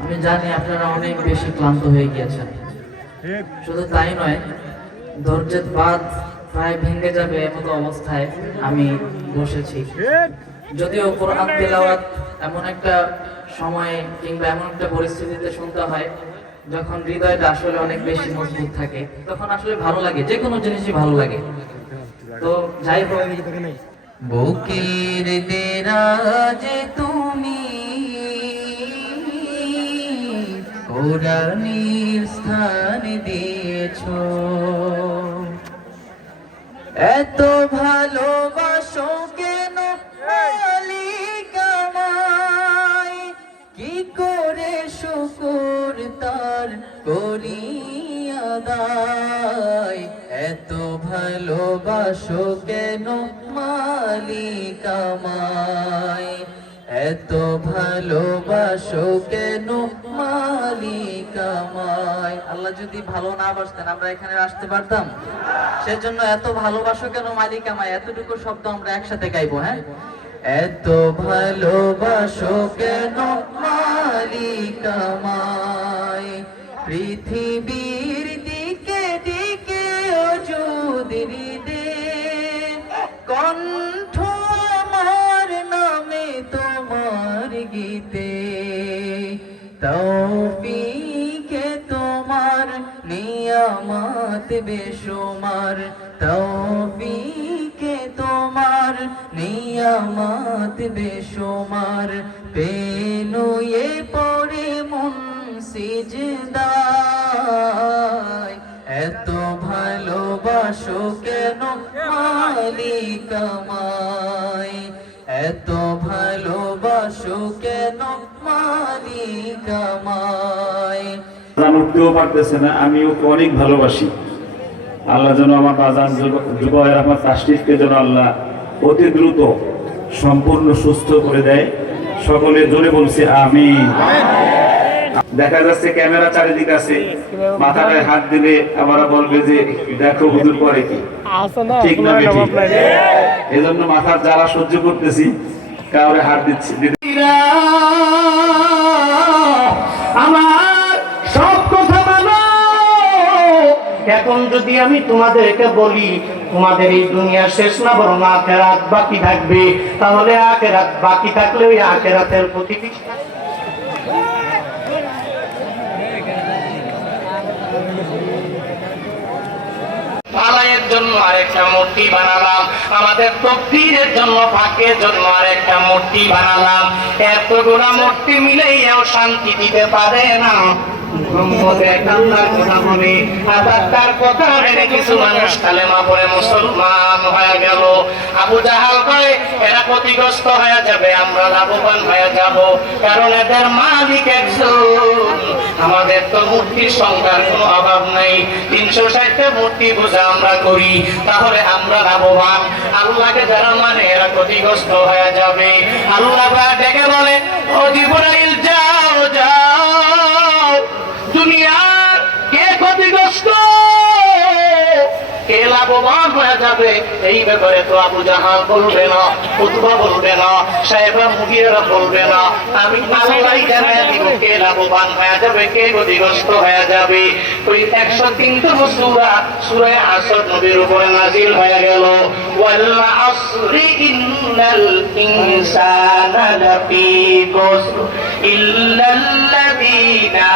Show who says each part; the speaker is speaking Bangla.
Speaker 1: আমি জানি আপনারা অনেক বেশি ক্লান্ত হয়ে গিয়েছেন। শুধু তাই নয়, ধৈর্যের বাদ প্রায় ভেঙে যাবে এমন অবস্থায় আমি বসেছি। যদিও কোরআন তেলাওয়াত এমন একটা সময়ে কিংবা এমন একটা পরিস্থিতিতে শুনতে হয় যখন হৃদয়টা আসলে অনেক বেশি মজবুত থাকে, তখন আসলে ভালো লাগে যে কোনো জিনিসই ভালো লাগে। তো যাই হোক, বুকের দেরাজ তুমি কোরআনির স্থান দিয়েছ। এত ভালোবাসো আদায় এত ভালোবাসো কেন মালিক আমায়? এত ভালোবাসো কেন মালিক আমায়? আল্লাহ যদি ভালো না বাসতেন, আমরা এখানে আসতে পারতাম? সেজন্য এত ভালোবাসো কেন মালিক আমায়? এতটুকু শব্দ আমরা একসাথে গাইবো হ্যাঁ? এত ভালোবাসো কেন মালিক আমায়? কণ্ঠ আমার নামে তোমার গীতে, তৌফিকে তোমার নিয়ামত বেশুমার, তৌফিকে তোমার নিয়ামত বেশুমার, পেনুয়ে পড়ে মন সিজদায় মালিক আমায় এত ভালোবাসো কেন মালিক আমায়
Speaker 2: উঠতেও পারতেছে না আমি ওকে অনেক ভালোবাসি। আল্লাহ যেন আমার বাজান যুবয়ের আমার তাস্টিফকে যেন আল্লাহ অতি দ্রুত সম্পূর্ণ সুস্থ করে দেয়। সকলে জোরে বলছে আমি দেখা যাচ্ছে ক্যামেরা চারিদিকে আছে মাথাটায় হাত দিলে আমরা বলবে যে দেখো হুজুর করে কি? ঠিক না বেঠিক। এই মাথার জ্বালা সহ্য করতেছি কাউরে হাত দিচ্ছি
Speaker 3: আমার সব কথা মানো। এখন যদি আমি তোমাদেরকে বলি তোমাদের এই দুনিয়া শেষ না বরং আখেরাত বাকি থাকবে তাহলে আখেরাত বাকি থাকলে ওই আখেরাতের প্রতি বিশ্বাস পালায়ের জন্য আরেকটা মূর্তি বানালাম। আমাদের তকদিরের জন্য ফাঁকের জন্য আরেকটা মূর্তি বানালাম। এতগুলা মূর্তি মিলেই শান্তি দিতে পারে না। আমাদের তো মূর্তির সংখ্যার কোনো অভাব নাই। তিনশো ষাটটা মূর্তি পূজা আমরা করি, তাহলে আমরা লাভবান। আল্লাহকে যারা মানে এরা ক্ষতিগ্রস্ত হয়ে যাবে। আল্লাহ ডেকে বলে, ও কে হয়ে যাবে। এই ব্যাপারে তো আবু জাহাল বলবে না উতবা বলবে না সাহেবা মুগিরা বলবে না। আমি আল্লাহই জানাই দিব কে লাভবান হয়ে যাবে কে ক্ষতিগ্রস্ত হয়ে যাবে। ওই একশো তিনতম সূরা সূরা আসর নবীর উপরে নাজিল হয়ে গেল। ওয়াল আসরি ইন্নাল ইনসানা লাফি খুসর ইল্লাল্লাযীনা